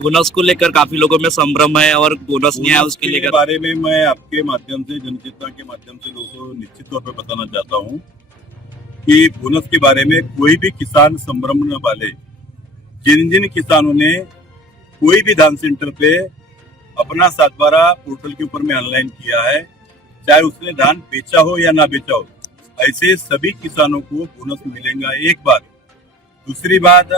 Bonus को लेकर काफी लोगों में संभ्रम है और बोनस नहीं आया उसके लेकर बारे में मैं आपके माध्यम से जनचेतना के माध्यम से लोगों को निश्चित तौर पर बताना चाहता हूँ कि बोनस के बारे में कोई भी किसान संभ्रम न वाले। जिन जिन किसानों ने कोई भी धान सेंटर पे अपना 7/12 पोर्टल के ऊपर में ऑनलाइन किया है, चाहे उसने धान बेचा हो या ना बेचा हो, ऐसे सभी किसानों को बोनस मिलेगा। एक बात। दूसरी बात,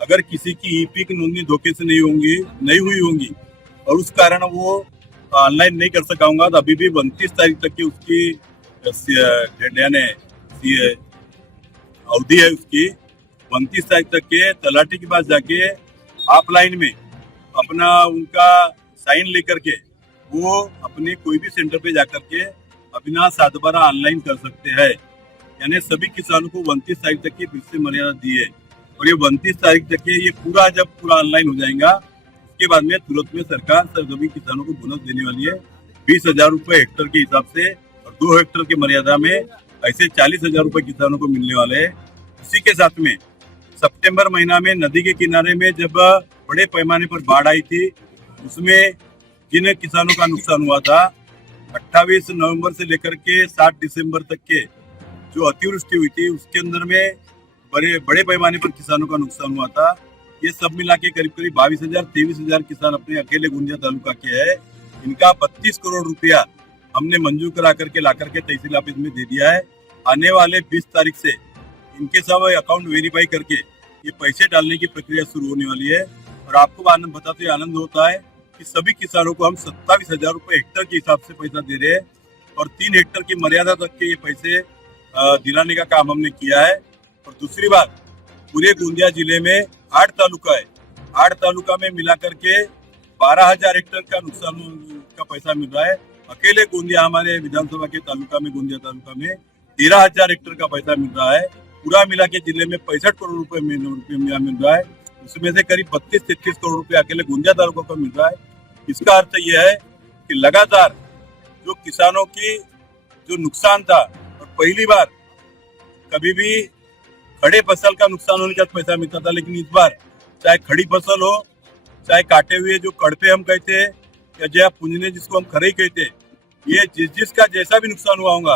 अगर किसी की ईपी की नोंदणी धोखे से नहीं हुई होंगी और उस कारण वो ऑनलाइन नहीं कर सका होगा, तो अभी भी 29 तारीख तक की उसकी यानी अवधि है उसकी। 29 तारीख तक के तलाठी के पास जाके ऑफलाइन में अपना उनका साइन लेकर के वो अपने कोई भी सेंटर पे जाकर के अपना 7/12 ऑनलाइन कर सकते हैं। यानी सभी किसानों को 29 तारीख तक की फिर से मर्यादा दी है और ये 29 तारीख तक के ये जब पूरा ऑनलाइन हो जाएगा, उसके बाद में तुरंत में सरकार सभी किसानों को बोनस देने वाली है। 20,000 रुपए हेक्टर के हिसाब से और 2 हेक्टर की मर्यादा में ऐसे 40,000 रुपए किसानों को मिलने वाले हैं। इसी के साथ में सितंबर महीना में नदी के किनारे में जब बड़े पैमाने पर बाढ़ आई थी, उसमें जिन किसानों का नुकसान हुआ था, 28 नवंबर से लेकर के 7 दिसंबर तक के जो अतिवृष्टि हुई थी उसके अंदर में बड़े पैमाने पर किसानों का नुकसान हुआ था। ये सब मिला के करीब 22,000-23,000 किसान अपने अकेले गोंदिया तालुका के हैं। इनका 32 करोड़ रुपया हमने मंजूर करा करके ला करके तहसील ऑफिस में दे दिया है। आने वाले 20 तारीख से इनके सब अकाउंट वेरीफाई करके ये पैसे डालने की प्रक्रिया शुरू होने वाली है। और आपको बताते आनंद होता है कि सभी किसानों को हम 27,000 रुपए हेक्टर के हिसाब से पैसा दे रहे हैं और 3 हेक्टर की मर्यादा तक के ये पैसे दिलाने का काम हमने किया है। और दूसरी बात, पूरे गोंदिया जिले में 8 तालुका है। 8 तालुका में मिला करके 12,000 हेक्टर का नुकसान का पैसा मिल रहा है। अकेले गोंदिया हमारे विधानसभा के तालुका में, गोंदिया तालुका में 13,000 हेक्टर का पैसा मिल रहा है। पूरा मिला के जिले में 65 करोड़ रुपए मिल रहा है। उसमें से करीब 32-33 करोड़ रुपए अकेले गोंदिया तालुका को मिल रहा है। इसका अर्थ यह है कि लगातार जो किसानों की जो नुकसान था, और पहली बार कभी भी खड़े फसल का नुकसान होने का पैसा मिलता था, लेकिन इस बार चाहे खड़ी फसल हो, चाहे काटे हुए जो कड़पे हम कहते हैं या जया पुंजने जिसको हम खरई कहते हैं, ये जिसका जैसा भी नुकसान हुआ होगा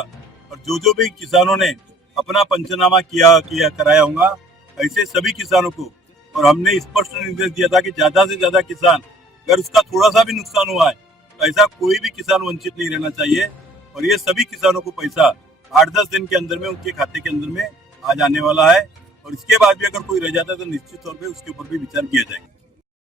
और जो भी किसानों ने अपना पंचनामा कराया होगा, ऐसे सभी किसानों को। और हमने स्पष्ट निर्देश दिया था कि ज्यादा से ज्यादा किसान, अगर उसका थोड़ा सा भी नुकसान हुआ है तो ऐसा कोई भी किसान वंचित नहीं रहना चाहिए। और ये सभी किसानों को पैसा 8-10 दिन के अंदर में उनके खाते के अंदर में आ जाने वाला है। और इसके बाद भी अगर कोई रह जाता है तो निश्चित तौर पे उसके ऊपर भी विचार किया जाएगा।